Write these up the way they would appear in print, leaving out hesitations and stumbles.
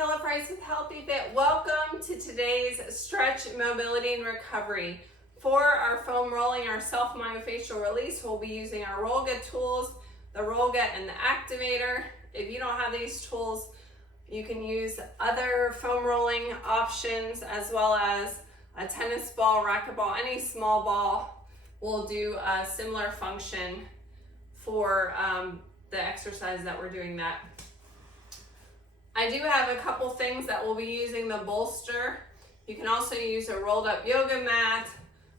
Kayla Price with Healthy Fit. Welcome to today's stretch, mobility, and recovery. For our foam rolling, our self-myofascial release, we'll be using our Rolga tools, the Rolga and the activator. If you don't have these tools, you can use other foam rolling options as well as a tennis ball, racquetball, any small ball will do a similar function for the exercise that we're doing that. I do have a couple things that we'll be using the bolster. You can also use a rolled up yoga mat,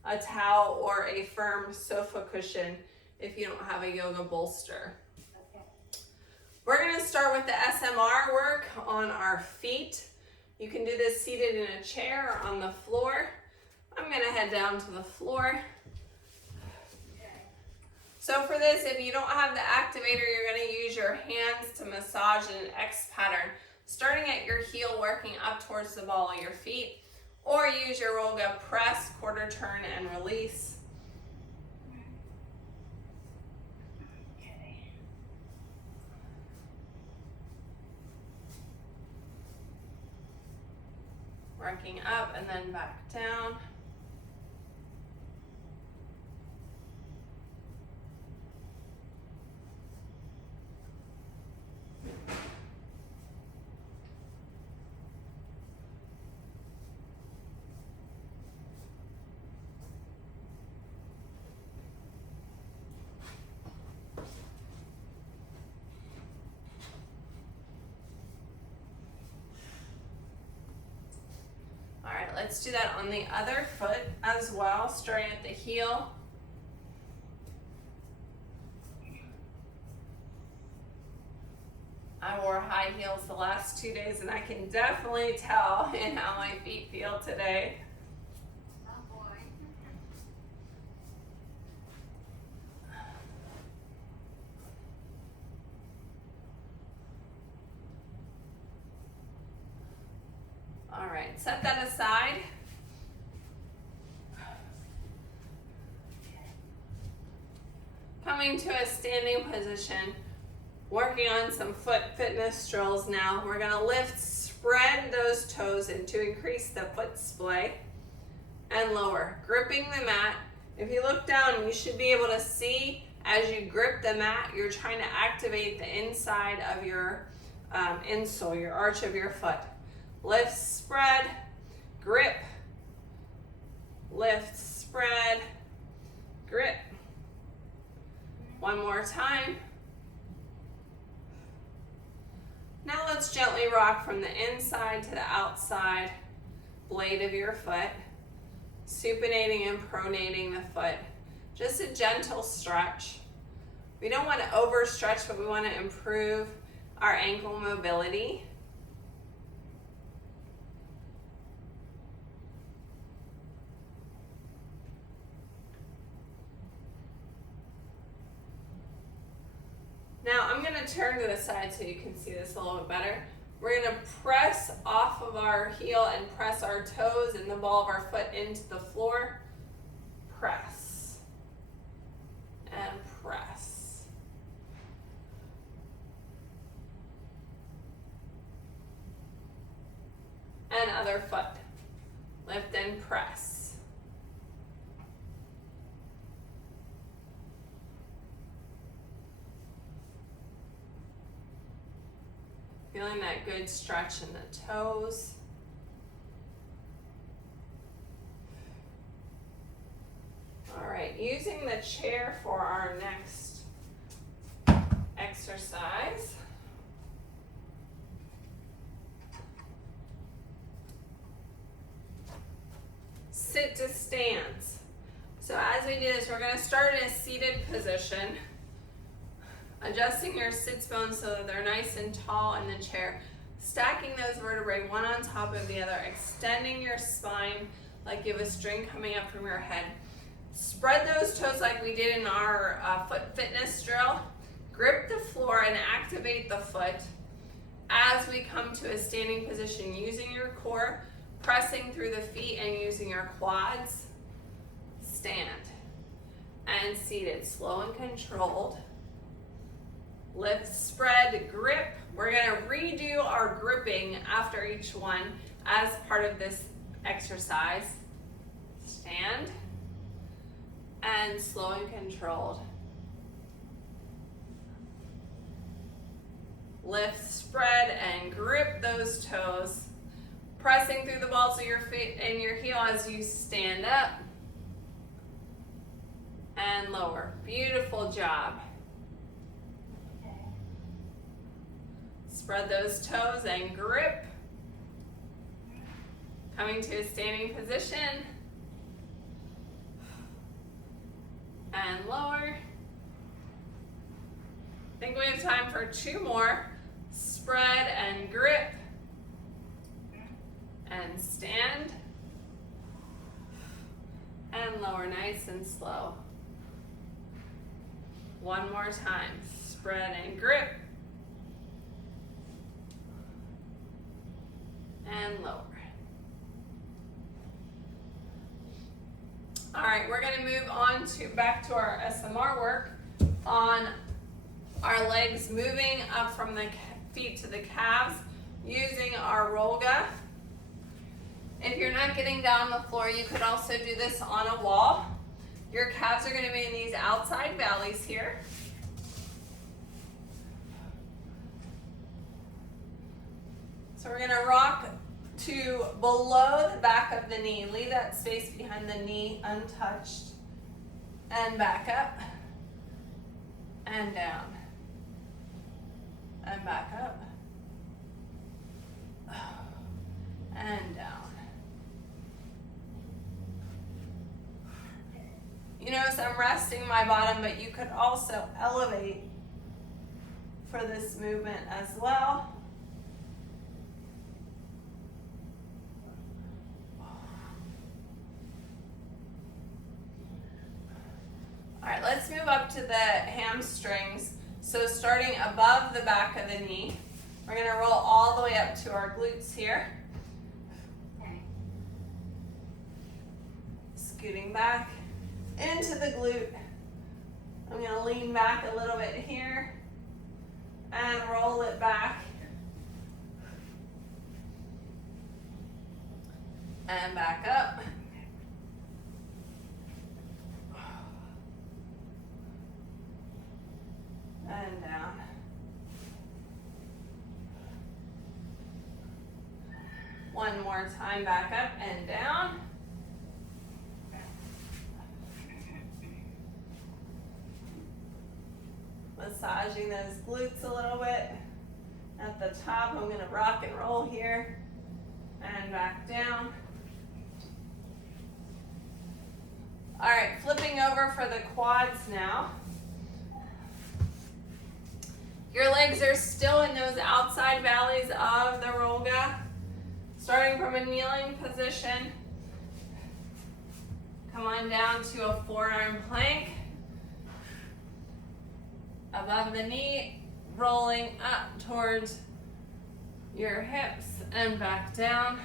a towel, or a firm sofa cushion if you don't have a yoga bolster. Okay. We're going to start with the SMR work on our feet. You can do this seated in a chair or on the floor. I'm going to head down to the floor. So for this, if you don't have the activator, you're going to use your hands to massage in an X pattern, starting at your heel, working up towards the ball of your feet, or use your Rolga press, quarter turn, and release. Okay. Working up and then back down. Let's do that on the other foot as well, starting at the heel. I wore high heels the last 2 days and I can definitely tell in how my feet feel today. Oh boy. All right, set that aside. Coming to a standing position, working on some foot fitness strolls now. We're gonna lift, spread those toes in to increase the foot splay and lower, gripping the mat. If you look down, you should be able to see as you grip the mat, you're trying to activate the inside of your insole, your arch of your foot. Lift, spread, grip, lift, spread, grip. One more time. Now let's gently rock from the inside to the outside blade of your foot, supinating and pronating the foot. Just a gentle stretch. We don't want to overstretch, but we want to improve our ankle mobility. Now I'm going to turn to the side so you can see this a little bit better. We're going to press off of our heel and press our toes and the ball of our foot into the floor. Press and press. And other foot. Lift and press. Feeling that good stretch in the toes. All right, using the chair for our next exercise. Sit to stance. So as we do this, we're going to start in a seated position. Adjusting your sits bones so that they're nice and tall in the chair. Stacking those vertebrae one on top of the other. Extending your spine like you have a string coming up from your head. Spread those toes like we did in our foot fitness drill. Grip the floor and activate the foot as we come to a standing position, using your core, pressing through the feet and using your quads. Stand and seated, slow and controlled. Lift, spread, grip. We're gonna redo our gripping after each one as part of this exercise. Stand and slow and controlled. Lift, spread, and grip those toes. Pressing through the balls of your feet and your heel as you stand up and lower. Beautiful job. Spread those toes and grip. Coming to a standing position. And lower. I think we have time for 2 more. Spread and grip. And stand. And lower nice and slow. 1 more time. Spread and grip. And lower. All right, we're gonna move on to back to our SMR work on our legs moving up from the feet to the calves using our Rolga. If you're not getting down on the floor, you could also do this on a wall. Your calves are gonna be in these outside valleys here. So we're gonna rock to below the back of the knee. Leave that space behind the knee untouched. And back up. And down. And back up. And down. You notice I'm resting my bottom, but you could also elevate for this movement as well. All right, let's move up to the hamstrings. So starting above the back of the knee, we're gonna roll all the way up to our glutes here. Scooting back into the glute. I'm gonna lean back a little bit here and roll it back. And back up. And down. One more time, back up and down. Massaging those glutes a little bit. At the top, I'm gonna rock and roll here and back down. All right, flipping over for the quads now. Your legs are still in those outside valleys of the Rolga. Starting from a kneeling position, come on down to a forearm plank. Above the knee, rolling up towards your hips and back down.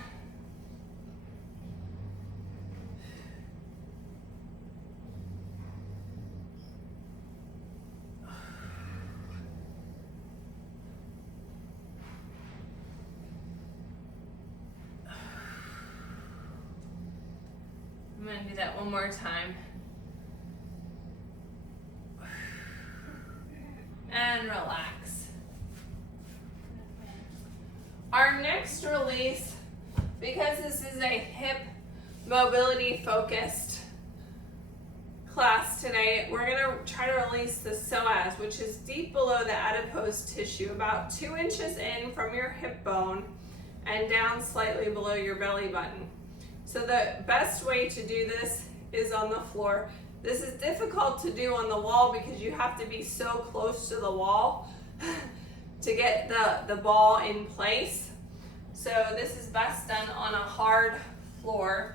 I'm going to do that one more time. And relax. Our next release, because this is a hip mobility focused class today, we're going to try to release the Soaz, which is deep below the adipose tissue, about 2 inches in from your hip bone and down slightly below your belly button. So the best way to do this is on the floor. This is difficult to do on the wall because you have to be so close to the wall to get the ball in place. So this is best done on a hard floor.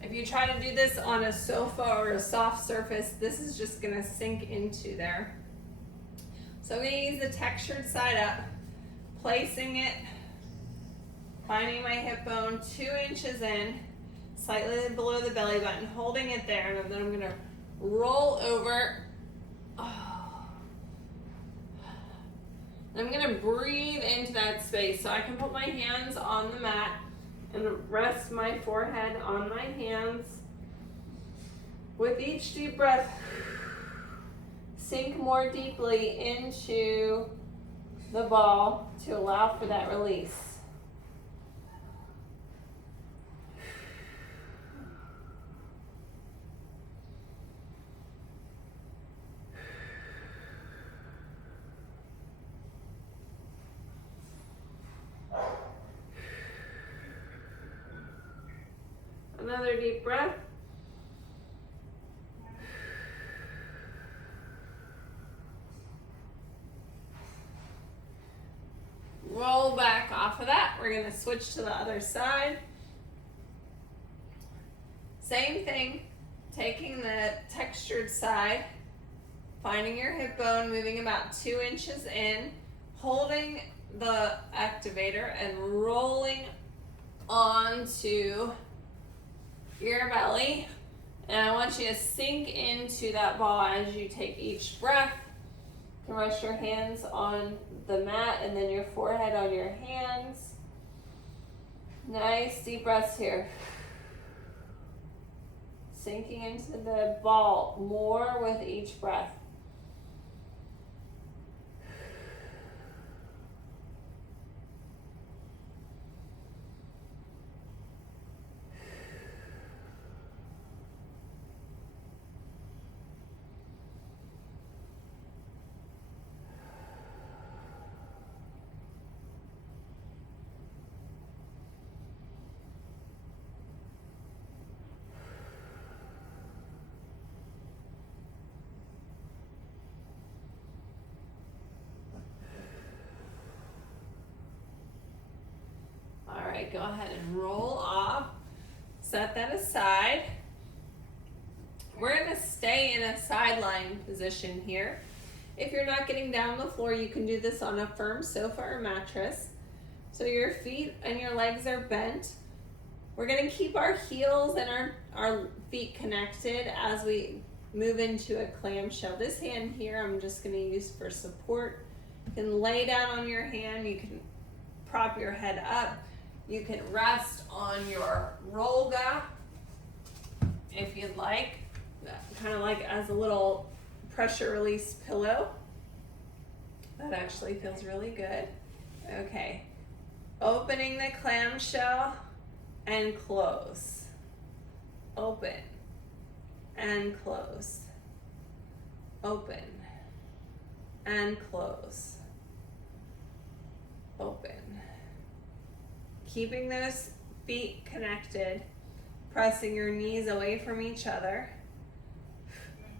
If you try to do this on a sofa or a soft surface, this is just gonna sink into there. So I'm gonna use the textured side up, placing it, finding my hip bone 2 inches in, slightly below the belly button, holding it there, and then I'm gonna roll over I'm gonna breathe into that space. So I can put my hands on the mat and rest my forehead on my hands. With each deep breath, sink more deeply into the ball to allow for that release. Another deep breath. Roll back off of that. We're going to switch to the other side. Same thing, taking the textured side, finding your hip bone, moving about 2 inches in, holding the activator and rolling onto your belly. And I want you to sink into that ball as you take each breath. You can rest your hands on the mat and then your forehead on your hands. Nice deep breaths here. Sinking into the ball more with each breath. Go ahead and roll off. Set that aside. We're going to stay in a sideline position here. If you're not getting down on the floor, you can do this on a firm sofa or mattress. So your feet and your legs are bent. We're going to keep our heels and our feet connected as we move into a clamshell. This hand here I'm just going to use for support. You can lay down on your hand. You can prop your head up. You can rest on your rolga if you'd like, kind of like as a little pressure release pillow. That actually feels really good. Okay, opening the clamshell and close. Open and close. Open and close. Open. Keeping those feet connected, pressing your knees away from each other.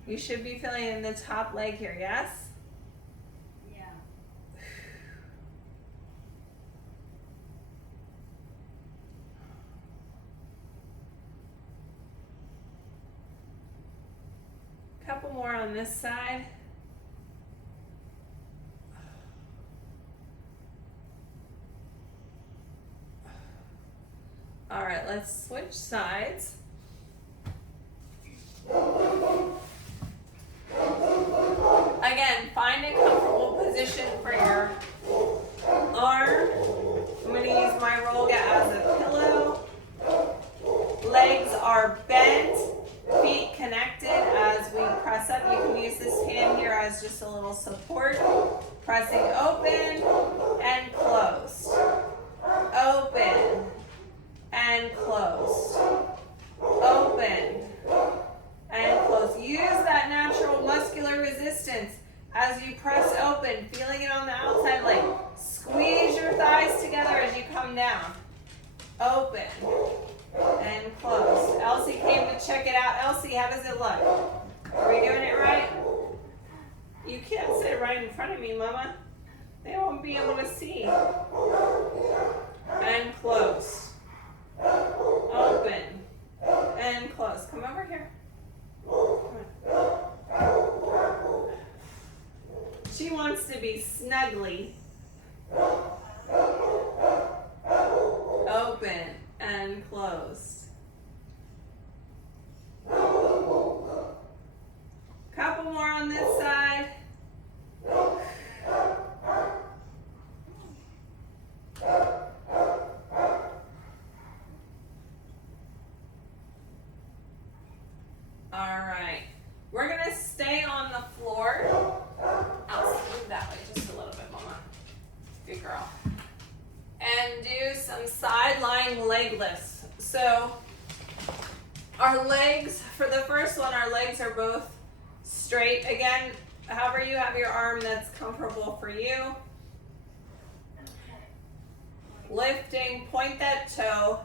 You should be feeling in the top leg here, yes? Yeah. Couple more on this side. All right, let's switch sides. Again, find a comfortable position for your arm. I'm going to use my rollga as a pillow. Legs are bent, feet connected as we press up. You can use this hand here as just a little support. Pressing open and closed. Open and closed. Open and close. Use that natural muscular resistance as you press open, feeling it on the outside leg. Squeeze your thighs together as you come down. Open and close. Elsie came to check it out. Elsie, how does it look? Are we doing it right? You can't sit right in front of me, Mama. They won't be able to see. And close. Open and close. Come over here. Come on. She wants to be snuggly. Open and closed. Couple more on this side. Again, however you have your arm that's comfortable for you. Lifting, point that toe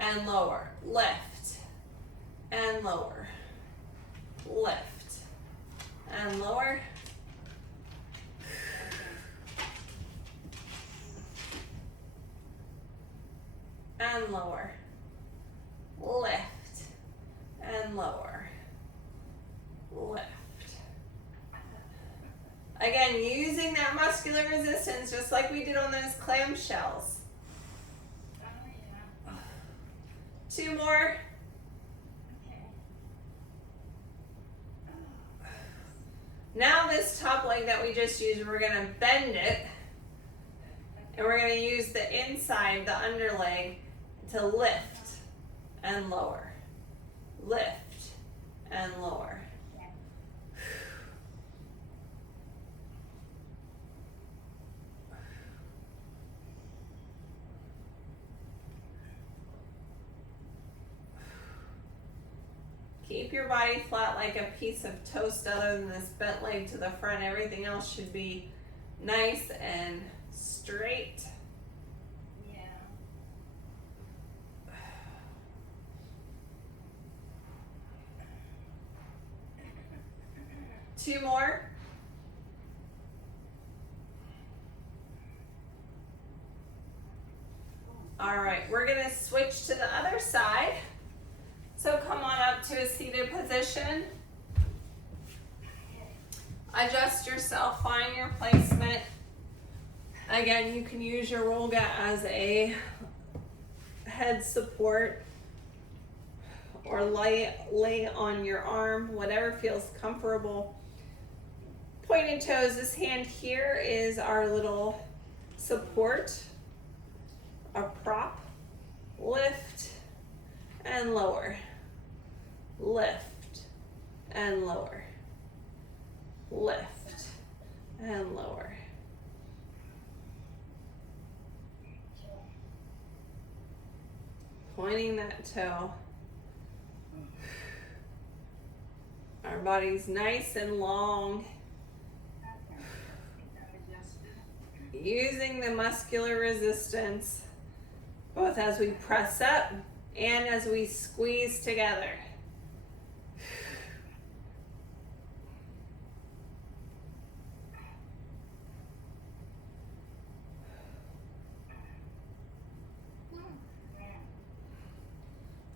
and lower. Lift and lower. Lift and lower. And lower. Lift and lower. Lift. Again, using that muscular resistance just like we did on those clamshells. 2 more. Now this top leg that we just used, we're going to bend it. And we're going to use the inside, the under leg, to lift and lower. Lift and lower. Keep your body flat like a piece of toast other than this bent leg to the front. Everything else should be nice and straight. Yeah. 2 more. All right, we're gonna switch to the other side. So come on up to a seated position. Adjust yourself, find your placement. Again, you can use your Rolga as a head support or lay on your arm, whatever feels comfortable. Pointed toes, this hand here is our little support, a prop. Lift and lower. Lift and lower. Lift and lower. Pointing that toe. Our body's nice and long. Using the muscular resistance, both as we press up and as we squeeze together.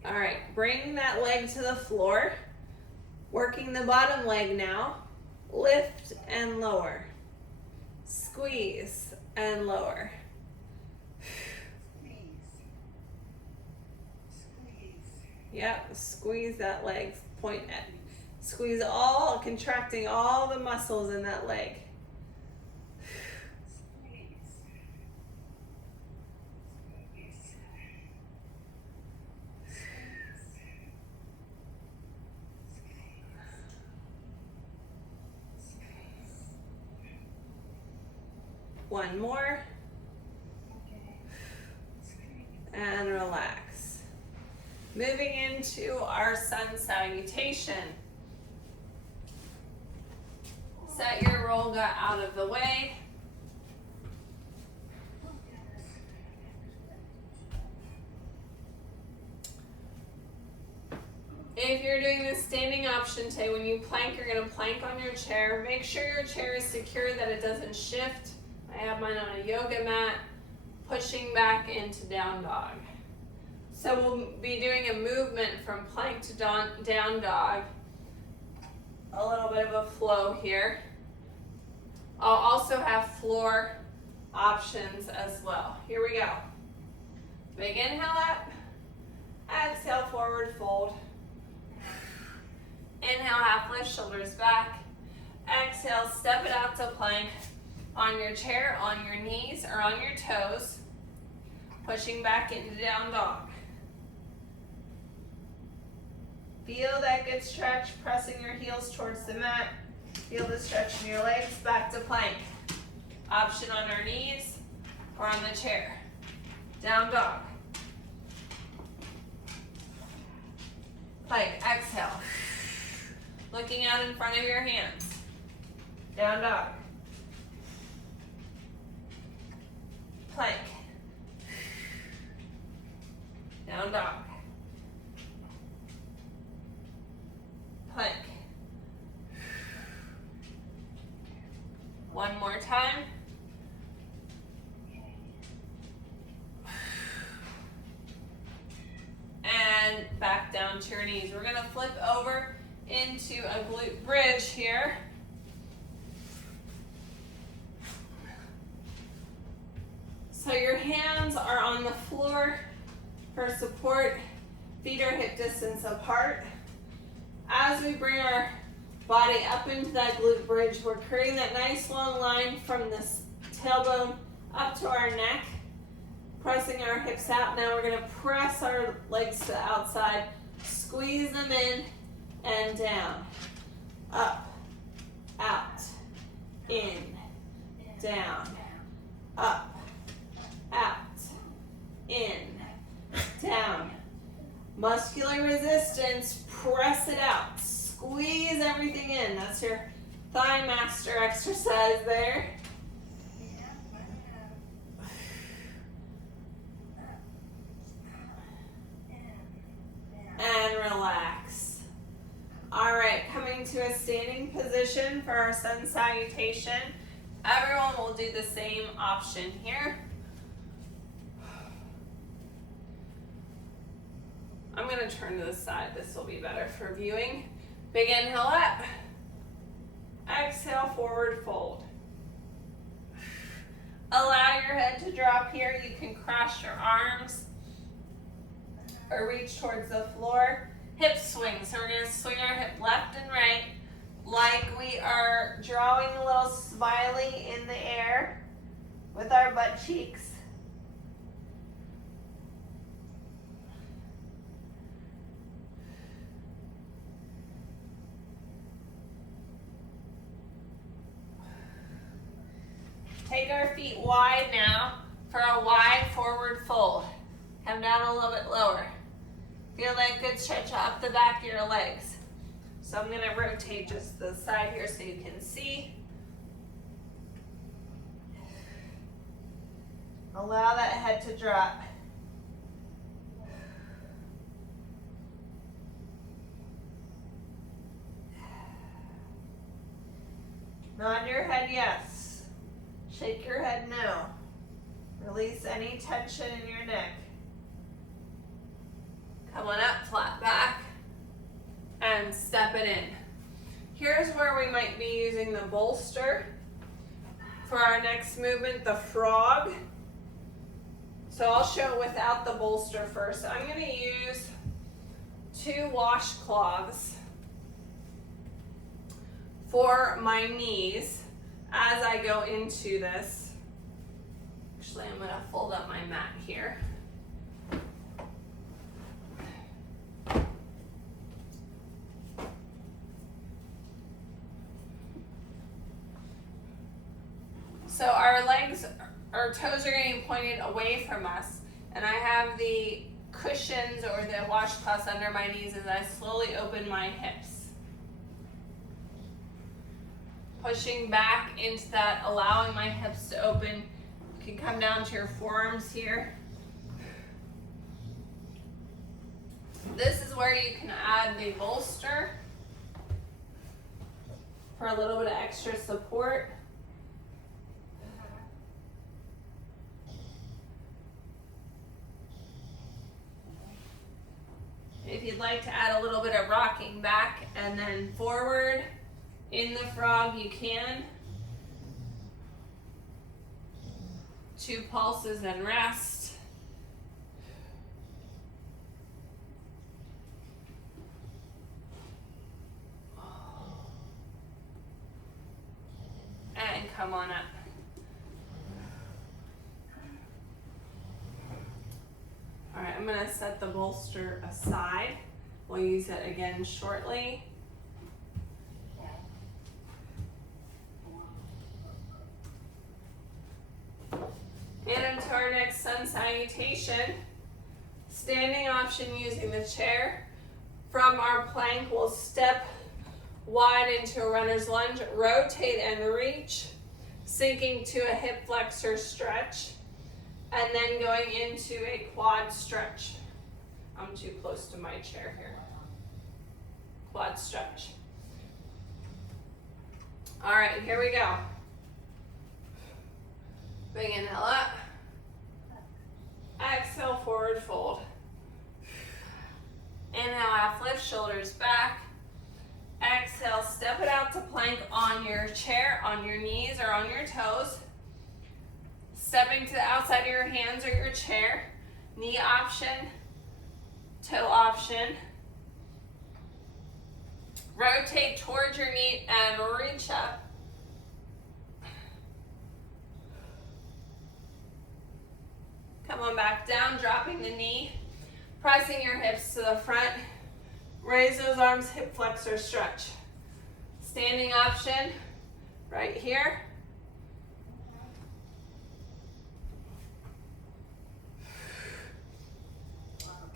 All right, bring that leg to the floor. Working the bottom leg now. Lift and lower. Squeeze and lower. Yep, squeeze that leg, point it. Squeeze all, contracting all the muscles in that leg. One more. And relax. Moving into our sun salutation. Set your Rolga out of the way. If you're doing the standing option today, when you plank, you're going to plank on your chair. Make sure your chair is secure, that it doesn't shift. I have mine on a yoga mat, pushing back into down dog. So we'll be doing a movement from plank to down dog. A little bit of a flow here. I'll also have floor options as well. Here we go. Big inhale up. Exhale, forward fold. Inhale, half lift, shoulders back. Exhale, step it out to plank. On your chair, on your knees, or on your toes. Pushing back into down dog. Feel that good stretch, pressing your heels towards the mat. Feel the stretch in your legs, back to plank. Option on our knees or on the chair. Down dog. Plank, exhale. Looking out in front of your hands. Down dog. Plank. Down dog. Plank. One more time. And back down to your knees. We're going to flip over into a glute bridge here. So your hands are on the floor for support. Feet are hip distance apart. As we bring our body up into that glute bridge, we're creating that nice long line from the tailbone up to our neck, pressing our hips out. Now we're going to press our legs to the outside, squeeze them in and down, up, out, in, down, up, out, in, down. Muscular resistance, press it out, squeeze everything in. That's your thigh master exercise there. And relax. All right, coming to a standing position for our sun salutation. Everyone will do the same option here. I'm going to turn to the side. This will be better for viewing. Big inhale up. Exhale, forward fold. Allow your head to drop here. You can cross your arms or reach towards the floor. Hip swing. So we're going to swing our hip left and right like we are drawing a little smiley in the air with our butt cheeks. Take our feet wide now for a wide forward fold. Come down a little bit lower. Feel like a good stretch up the back of your legs. So I'm going to rotate just the side here so you can see. Allow that head to drop. Nod your head yes. Shake your head no. Release any tension in your neck. Come on up, flat back, and step it in. Here's where we might be using the bolster for our next movement, the frog. So I'll show without the bolster first. I'm going to use 2 washcloths for my knees as I go into this. Actually, I'm going to fold up my mat here. So our legs, our toes are getting pointed away from us, and I have the cushions or the washcloths under my knees as I slowly open my hips. Pushing back into that, allowing my hips to open. You can come down to your forearms here. This is where you can add the bolster for a little bit of extra support. If you'd like to add a little bit of rocking back and then forward in the frog, you can. 2 pulses and rest. And come on up. All right, I'm going to set the bolster aside. We'll use it again shortly. And into our next sun salutation. Standing option using the chair. From our plank, we'll step wide into a runner's lunge, rotate and reach, sinking to a hip flexor stretch, and then going into a quad stretch. I'm too close to my chair here. Quad stretch. All right, here we go. Big inhale up. Exhale, forward fold. Inhale, half lift, shoulders back. Exhale, step it out to plank on your chair, on your knees, or on your toes. Stepping to the outside of your hands or your chair. Knee option, toe option. Rotate towards your knee and reach up. Come on back down, dropping the knee, pressing your hips to the front. Raise those arms, hip flexor stretch. Standing option, right here.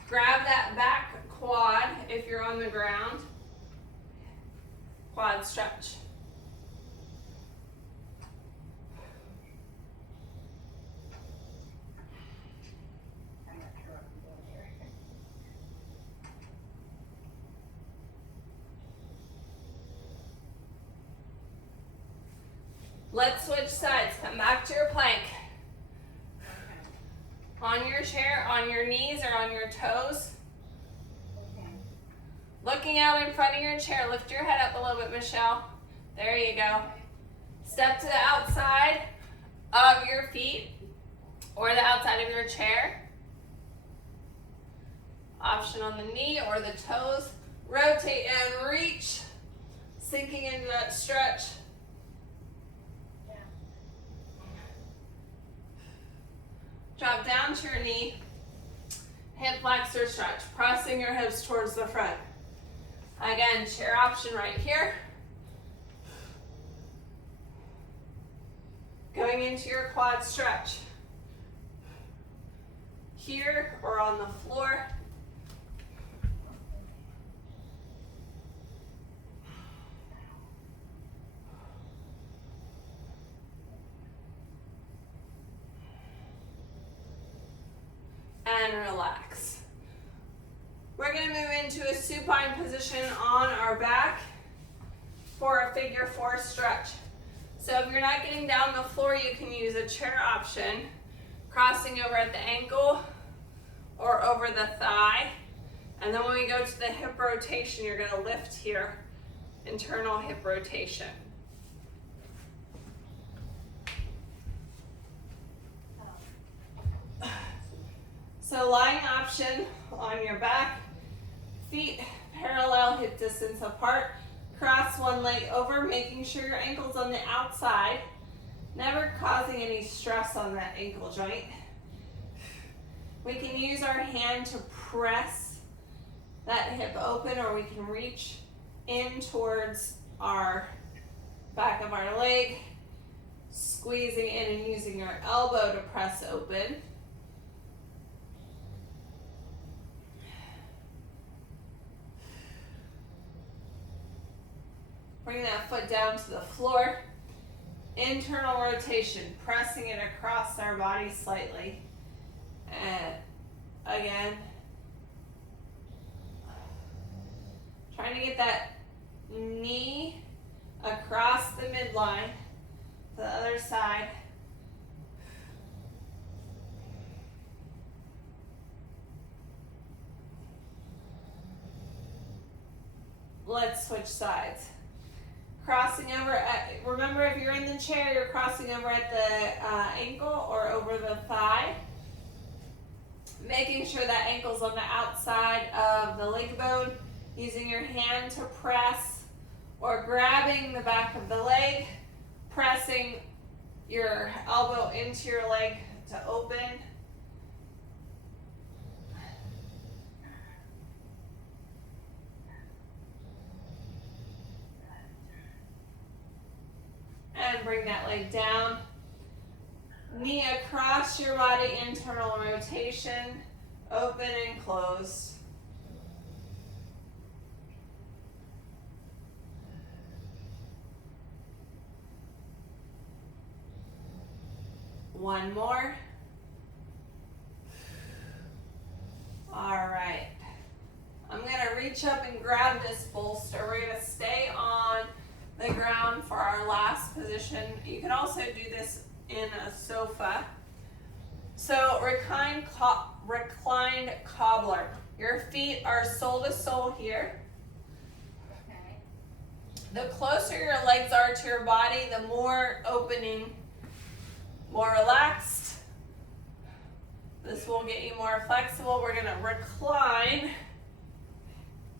Grab that back quad if you're on the ground. Quad stretch. Let's switch sides. Come back to your plank. On your chair, on your knees, or on your toes. Looking out in front of your chair. Lift your head up a little bit, Michelle. There you go. Step to the outside of your feet or the outside of your chair. Option on the knee or the toes. Rotate and reach. Sinking into that stretch. Drop down to your knee, hip flexor stretch, pressing your hips towards the front. Again, chair option right here. Going into your quad stretch. Here or on the floor. And relax. We're going to move into a supine position on our back for a figure 4 stretch. So if you're not getting down the floor, you can use a chair option, crossing over at the ankle or over the thigh. And then when we go to the hip rotation, you're going to lift here, internal hip rotation. So lying option on your back, feet parallel, hip distance apart. Cross one leg over, making sure your ankle's on the outside, never causing any stress on that ankle joint. We can use our hand to press that hip open, or we can reach in towards our back of our leg, squeezing in and using your elbow to press open. Bring that foot down to the floor. Internal rotation, pressing it across our body slightly. And again, trying to get that knee across the midline to the other side. Let's switch sides. Crossing over at, remember if you're in the chair, you're crossing over at the ankle or over the thigh. Making sure that ankle's on the outside of the leg bone. Using your hand to press or grabbing the back of the leg. Pressing your elbow into your leg to open. And bring that leg down. Knee across your body, internal rotation, open and close. One more. All right. I'm gonna reach up and grab this bolster. We're gonna stay on the ground for our last position. You can also do this in a sofa. So reclined cobbler. Your feet are sole to sole here. Okay. The closer your legs are to your body, the more opening, more relaxed. This will get you more flexible. We're gonna recline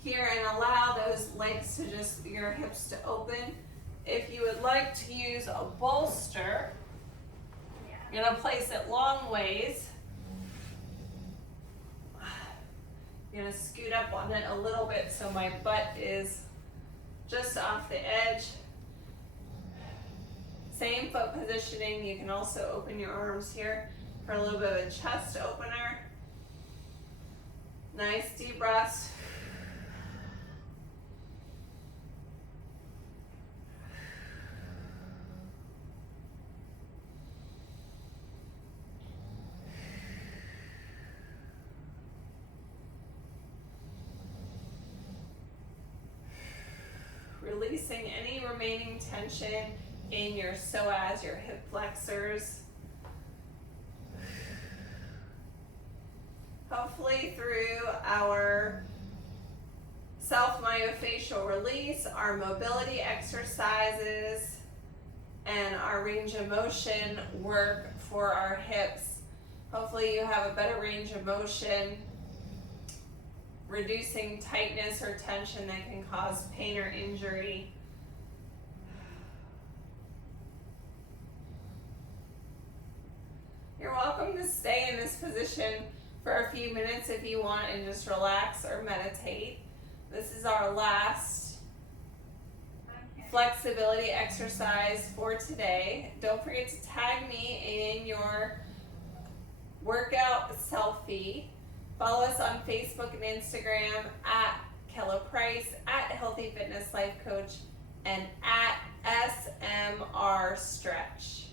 here and allow those legs to just, your hips to open. If you would like to use a bolster, Yeah. you're gonna place it long ways. You're gonna scoot up on it a little bit so my butt is just off the edge. Same foot positioning. You can also open your arms here for a little bit of a chest opener. Nice deep breaths. Releasing any remaining tension in your psoas, your hip flexors. Hopefully through our self-myofascial release, our mobility exercises, and our range of motion work for our hips. Hopefully you have a better range of motion, reducing tightness or tension that can cause pain or injury. You're welcome to stay in this position for a few minutes if you want and just relax or meditate. This is our last Okay. flexibility exercise for today. Don't forget to tag me in your workout selfie. Follow us on Facebook and Instagram at Kella Price, at Healthy Fitness Life Coach, and at SMR Stretch.